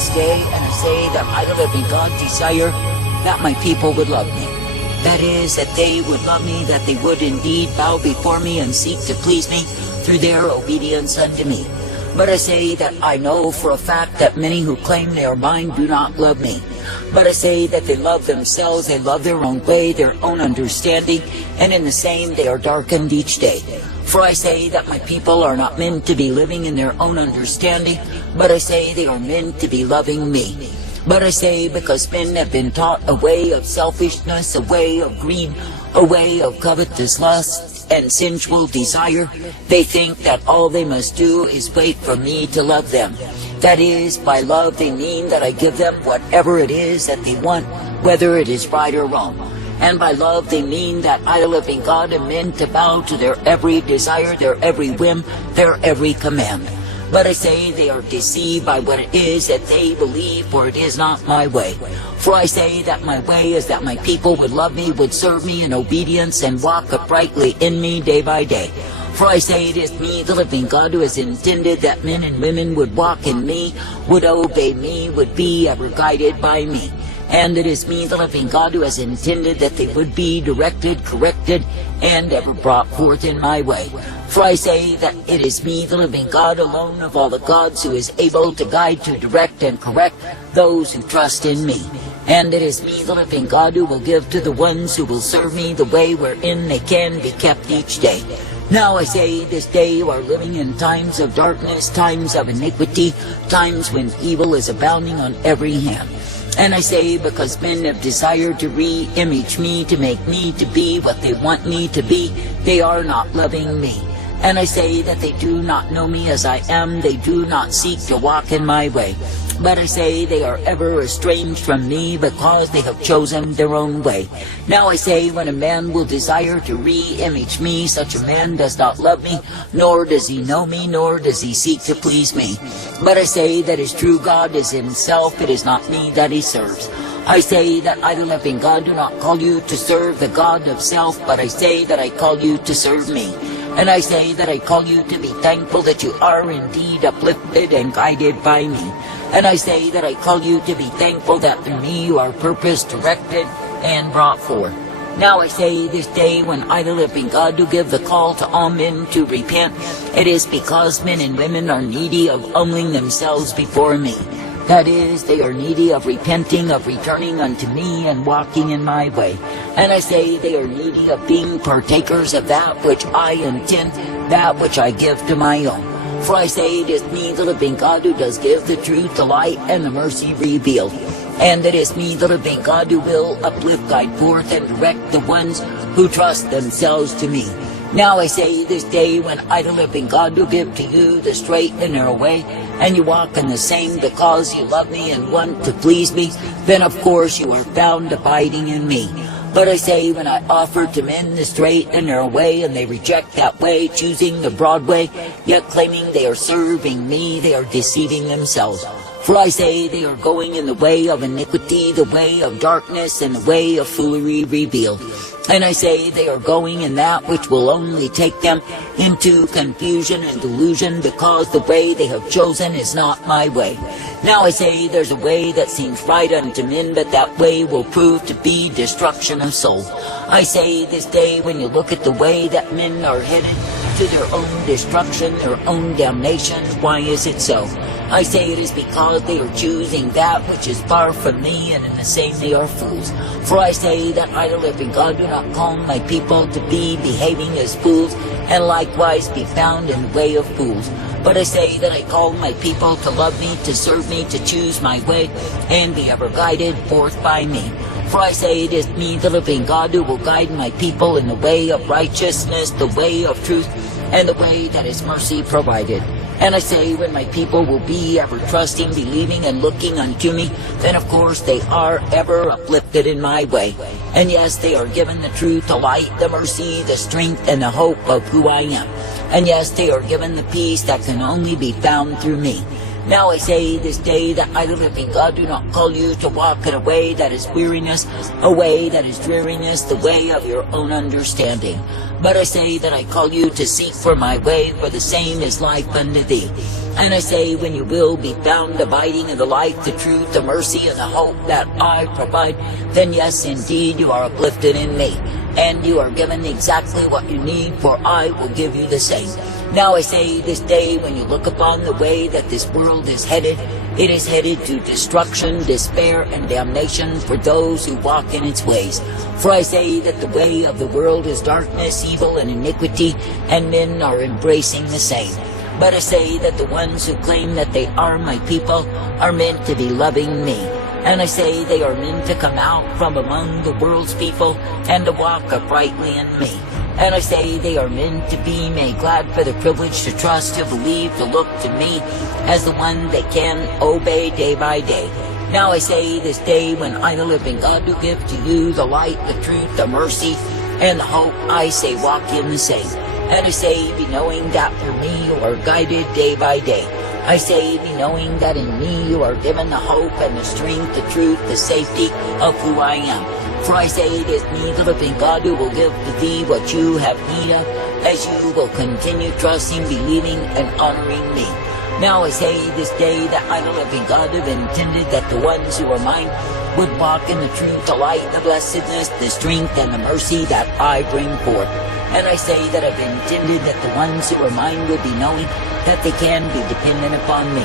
this day, and I say that I live in God desire that my people would love me. That is, that they would love me, that they would indeed bow before me and seek to please me through their obedience unto me. But I say that I know for a fact that many who claim they are mine do not love me. But I say that they love themselves, they love their own way, their own understanding, and in the same they are darkened each day. For I say that my people are not meant to be living in their own understanding, but I say they are meant to be loving me. But I say because men have been taught a way of selfishness, a way of greed, a way of covetous lust and sensual desire, they think that all they must do is wait for me to love them. That is, by love they mean that I give them whatever it is that they want, whether it is right or wrong. And by love they mean that I live in God am meant to bow to their every desire, their every whim, their every command. But I say they are deceived by what it is that they believe, for it is not my way. For I say that my way is that my people would love me, would serve me in obedience, and walk uprightly in me day by day. For I say it is me, the living God, who has intended that men and women would walk in me, would obey me, would be ever guided by me. And it is me, the living God, who has intended that they would be directed, corrected, and ever brought forth in my way. For I say that it is me, the living God, alone of all the gods, who is able to guide, to direct, and correct those who trust in me. And it is me, the living God, who will give to the ones who will serve me the way wherein they can be kept each day. Now I say this day you are living in times of darkness, times of iniquity, times when evil is abounding on every hand. And I say because men have desired to re-image me, to make me to be what they want me to be, they are not loving me. And I say that they do not know me as I am, they do not seek to walk in my way. But I say they are ever estranged from me because they have chosen their own way. Now I say when a man will desire to re-image me, such a man does not love me, nor does he know me, nor does he seek to please me. But I say that his true God is himself, it is not me that he serves. I say that I, the living God, do not call you to serve the God of self, but I say that I call you to serve me. And I say that I call you to be thankful that you are indeed uplifted and guided by me. And I say that I call you to be thankful that through me you are purposed, directed, and brought forth. Now I say this day when I, the living God, do give the call to all men to repent, it is because men and women are needy of humbling themselves before me. That is, they are needy of repenting, of returning unto me and walking in my way. And I say they are needy of being partakers of that which I intend, that which I give to my own. For I say it is me, the living God, who does give the truth, the light, and the mercy revealed. And it is me, the living God, who will uplift, guide forth, and direct the ones who trust themselves to me. Now I say this day when I, the living God, do give to you the straight and narrow way, and you walk in the same because you love me and want to please me, then of course you are found abiding in me. But I say when I offer to men the straight and narrow way, and they reject that way, choosing the broad way, yet claiming they are serving me, they are deceiving themselves. For I say they are going in the way of iniquity, the way of darkness, and the way of foolery revealed. And I say they are going in that which will only take them into confusion and delusion, because the way they have chosen is not my way. Now I say there's a way that seems right unto men, but that way will prove to be destruction of soul. I say this day when you look at the way that men are headed to their own destruction, their own damnation, why is it so? I say it is because they are choosing that which is far from me, and in the same they are fools. For I say that I, the living God, do not call my people to be behaving as fools, and likewise be found in the way of fools. But I say that I call my people to love me, to serve me, to choose my way, and be ever guided forth by me. For I say it is me, the living God, who will guide my people in the way of righteousness, the way of truth, and the way that is mercy provided. And I say when my people will be ever trusting, believing, and looking unto me, then of course they are ever uplifted in my way. And yes, they are given the truth, the light, the mercy, the strength, and the hope of who I am. And yes, they are given the peace that can only be found through me. Now I say this day that I, the living God, do not call you to walk in a way that is weariness, a way that is dreariness, the way of your own understanding. But I say that I call you to seek for my way, for the same is life unto thee. And I say, when you will be found abiding in the light, the truth, the mercy, and the hope that I provide, then yes, indeed, you are uplifted in me, and you are given exactly what you need, for I will give you the same. Now I say this day, when you look upon the way that this world is headed, it is headed to destruction, despair, and damnation for those who walk in its ways. For I say that the way of the world is darkness, evil, and iniquity, and men are embracing the same. But I say that the ones who claim that they are my people are meant to be loving me. And I say they are meant to come out from among the world's people and to walk uprightly in me. And I say they are meant to be made glad for the privilege to trust, to believe, to look to me as the one they can obey day by day. Now I say this day, when I, the living God, do give to you the light, the truth, the mercy, and the hope, I say walk in the same. And I say, be knowing that for me you are guided day by day. I say, be knowing that in me you are given the hope and the strength, the truth, the safety of who I am. For I say it is me, the living God, who will give to thee what you have need of, as you will continue trusting, believing, and honoring me. Now I say this day that I, the living God, have intended that the ones who are mine would walk in the truth, the light, the blessedness, the strength, and the mercy that I bring forth. And I say that I've intended that the ones who are mine would be knowing that they can be dependent upon me.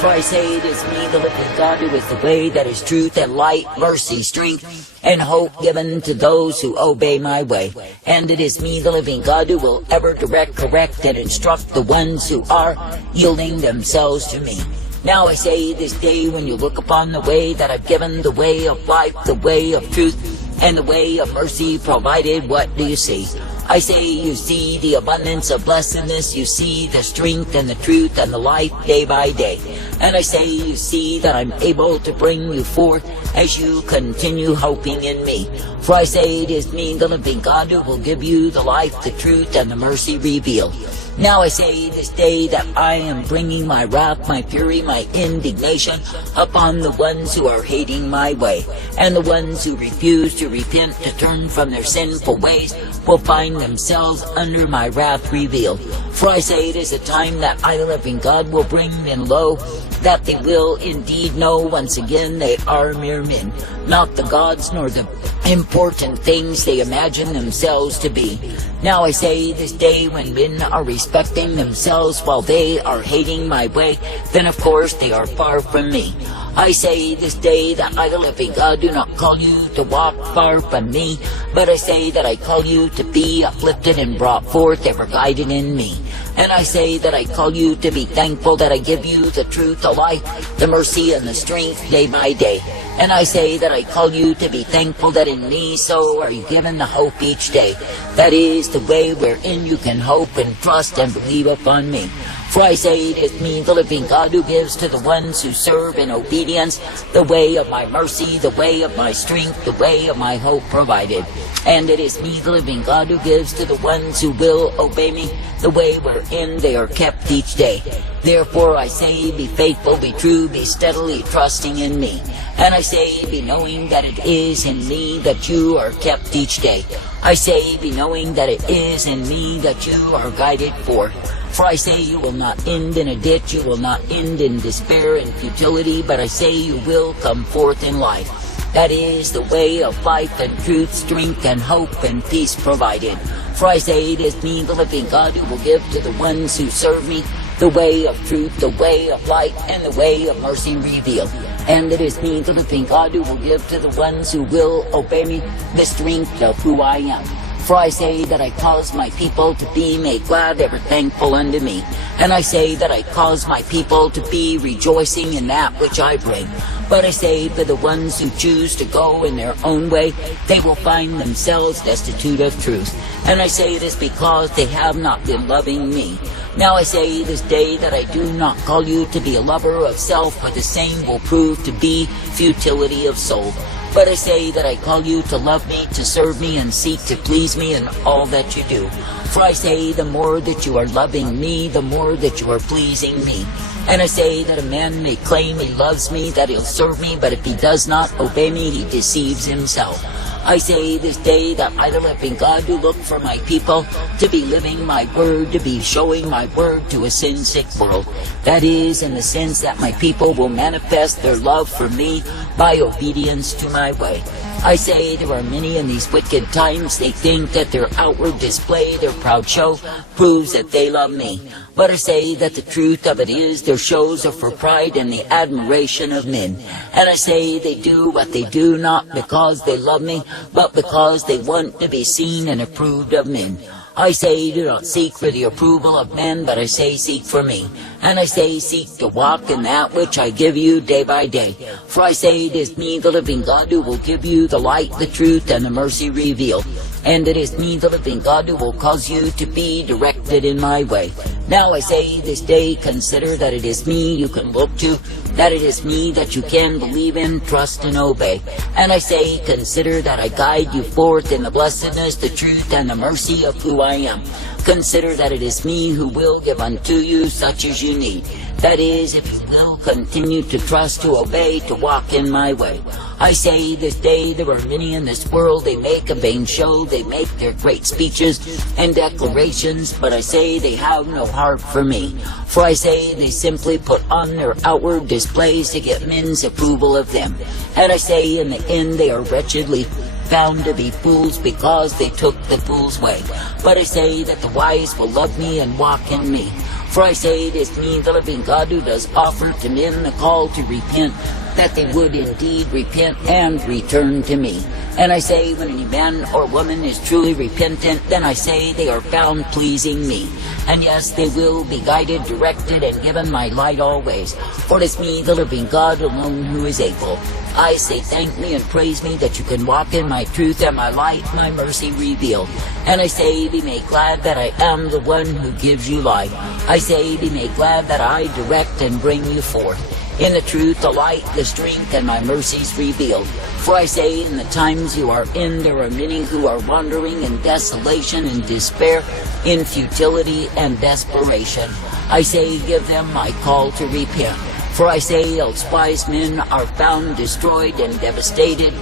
For I say it is me, the living God, who is the way that is truth and light, mercy, strength, and hope given to those who obey my way. And it is me, the living God, who will ever direct, correct, and instruct the ones who are yielding themselves to me. Now I say this day, when you look upon the way that I've given, the way of life, the way of truth, and the way of mercy provided, what do you see? I say you see the abundance of blessedness, you see the strength and the truth and the life day by day. And I say you see that I'm able to bring you forth as you continue hoping in me. For I say it is me, the living God, who will give you the life, the truth, and the mercy revealed. Now I say this day that I am bringing my wrath, my fury, my indignation upon the ones who are hating my way, and the ones who refuse to repent, to turn from their sinful ways, will find themselves under my wrath revealed. For I say it is a time that I, the living God, will bring them low, that they will indeed know once again they are mere men, not the gods nor the important things they imagine themselves to be. Now I say this day, when men are respecting themselves while they are hating my way, then of course they are far from me. I say this day that I, the living God, do not call you to walk far from me, but I say that I call you to be uplifted and brought forth, ever guided in me. And I say that I call you to be thankful that I give you the truth, the life, the mercy, and the strength day by day. And I say that I call you to be thankful that in me so are you given the hope each day. That is the way wherein you can hope and trust and believe upon me. For I say it is me, the living God, who gives to the ones who serve in obedience the way of my mercy, the way of my strength, the way of my hope provided. And it is me, the living God, who gives to the ones who will obey me the way wherein they are kept each day. Therefore I say, be faithful, be true, be steadily trusting in me. And I say, be knowing that it is in me that you are kept each day. I say, be knowing that it is in me that you are guided forth. For I say you will not end in a ditch, you will not end in despair and futility, but I say you will come forth in life. That is the way of life and truth, strength and hope and peace provided. For I say it is me, the living God, who will give to the ones who serve me the way of truth, the way of light, and the way of mercy revealed. And it is me, the living God, who will give to the ones who will obey me the strength of who I am. For I say that I cause my people to be made glad, ever thankful unto me. And I say that I cause my people to be rejoicing in that which I bring. But I say for the ones who choose to go in their own way, they will find themselves destitute of truth. And I say this because they have not been loving me. Now I say this day that I do not call you to be a lover of self, for the same will prove to be futility of soul. But I say that I call you to love me, to serve me, and seek to please me in all that you do. For I say the more that you are loving me, the more that you are pleasing me. And I say that a man may claim he loves me, that he'll serve me, but if he does not obey me, he deceives himself. I say this day that I, the living God, do look for my people to be living my word, to be showing my word to a sin-sick world. That is, in the sense that my people will manifest their love for me by obedience to my way. I say there are many in these wicked times, they think that their outward display, their proud show, proves that they love me. But I say that the truth of it is their shows are for pride and the admiration of men. And I say they do what they do not because they love me, but because they want to be seen and approved of men. I say do not seek for the approval of men, but I say seek for me. And I say seek to walk in that which I give you day by day. For I say it is me, the living God, who will give you the light, the truth, and the mercy revealed. And it is me, the living God, who will cause you to be directed in my way. Now I say this day, consider that it is me you can look to, that it is me that you can believe in, trust, and obey. And I say, consider that I guide you forth in the blessedness, the truth, and the mercy of who I am. Consider that it is me who will give unto you such as you need. That is, if you will continue to trust, to obey, to walk in my way. I say this day there are many in this world, they make a vain show, they make their great speeches and declarations, but I say they have no heart for me. For I say they simply put on their outward displays to get men's approval of them. And I say in the end they are wretchedly found to be fools because they took the fool's way. But I say that the wise will love me and walk in me. For I say it is me, the living God, who does offer to men the call to repent, that they would indeed repent and return to me. And I say when any man or woman is truly repentant, then I say they are found pleasing me. And yes, they will be guided, directed, and given my light always. For it is me, the living God alone, who is able. I say thank me and praise me that you can walk in my truth and my light, my mercy revealed. And I say be made glad that I am the one who gives you life. I say be made glad that I direct and bring you forth. In the truth, the light, the strength, and my mercies revealed. For I say in the times you are in, there are many who are wandering in desolation and despair, in futility and desperation. I say give them my call to repent. For I say else wise men are found destroyed and devastated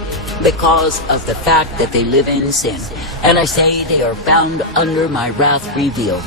because of the fact that they live in sin. And I say they are found under my wrath revealed.